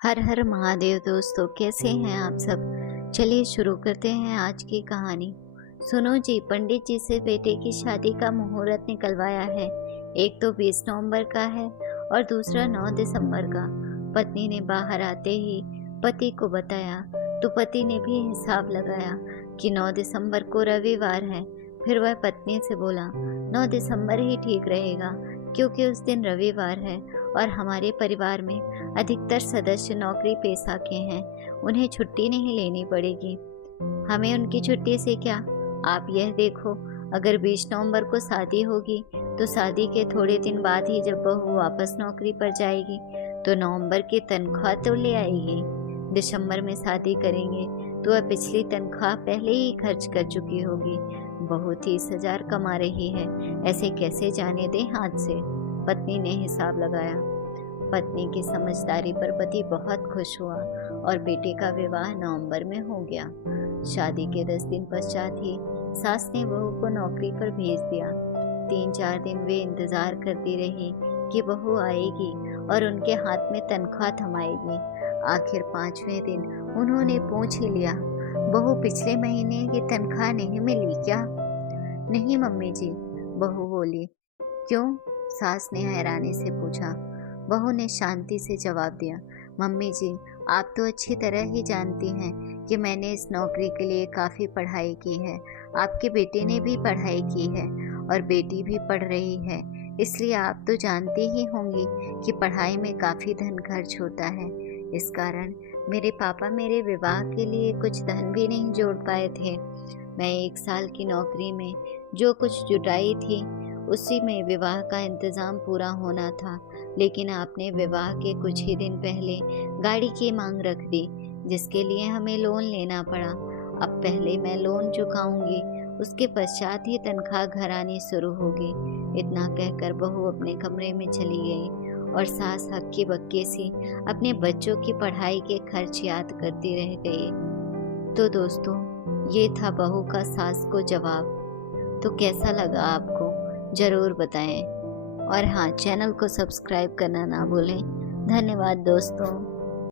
हर हर महादेव दोस्तों, कैसे हैं आप सब। चलिए शुरू करते हैं आज की कहानी। सुनो जी, पंडित जी से बेटे की शादी का मुहूर्त निकलवाया है। एक तो 20 नवंबर का है और दूसरा 9 दिसंबर का। पत्नी ने बाहर आते ही पति को बताया तो पति ने भी हिसाब लगाया कि 9 दिसंबर को रविवार है। फिर वह पत्नी से बोला 9 दिसंबर ही ठीक रहेगा, क्योंकि उस दिन रविवार है और हमारे परिवार में अधिकतर सदस्य नौकरी पेशा के हैं, उन्हें छुट्टी नहीं लेनी पड़ेगी। हमें उनकी छुट्टी से क्या। आप यह देखो, अगर 20 नवंबर को शादी होगी तो शादी के थोड़े दिन बाद ही जब बहू वापस नौकरी पर जाएगी तो नवंबर की तनख्वाह तो ले आएगी। दिसंबर में शादी करेंगे तो वह पिछली तनख्वाह पहले ही खर्च कर चुकी होगी। बहू 30,000 कमा रही है, ऐसे कैसे जाने दें हाथ से। पत्नी ने हिसाब लगाया। पत्नी की समझदारी पर पति बहुत खुश हुआ और बेटे का विवाह नवंबर में हो गया। शादी के 10 दिन पश्चात ही सास ने बहू को नौकरी पर भेज दिया। 3-4 दिन वे इंतजार करती रही कि बहू आएगी और उनके हाथ में तनख्वाह थमाएगी। आखिर 5वें दिन उन्होंने पूछ ही लिया, बहू पिछले महीने की तनख्वाह नहीं मिली क्या? नहीं मम्मी जी, बहू बोली। क्यों? सास ने हैरानी से पूछा। बहू ने शांति से जवाब दिया, मम्मी जी, आप तो अच्छी तरह ही जानती हैं कि मैंने इस नौकरी के लिए काफ़ी पढ़ाई की है। आपके बेटे ने भी पढ़ाई की है और बेटी भी पढ़ रही है, इसलिए आप तो जानती ही होंगी कि पढ़ाई में काफ़ी धन खर्च होता है। इस कारण मेरे पापा मेरे विवाह के लिए कुछ धन भी नहीं जोड़ पाए थे। मैं 1 साल की नौकरी में जो कुछ जुटाई थी उसी में विवाह का इंतज़ाम पूरा होना था, लेकिन आपने विवाह के कुछ ही दिन पहले गाड़ी की मांग रख दी, जिसके लिए हमें लोन लेना पड़ा। अब पहले मैं लोन चुकाऊंगी, उसके पश्चात ही तनख्वाह घर आनी शुरू होगी। इतना कहकर बहू अपने कमरे में चली गई और सास हक्की बक्की सी अपने बच्चों की पढ़ाई के खर्च याद करती रह गई। तो दोस्तों, ये था बहू का सास को जवाब। तो कैसा लगा आपको, ज़रूर बताएं। और हाँ, चैनल को सब्सक्राइब करना ना भूलें। धन्यवाद दोस्तों।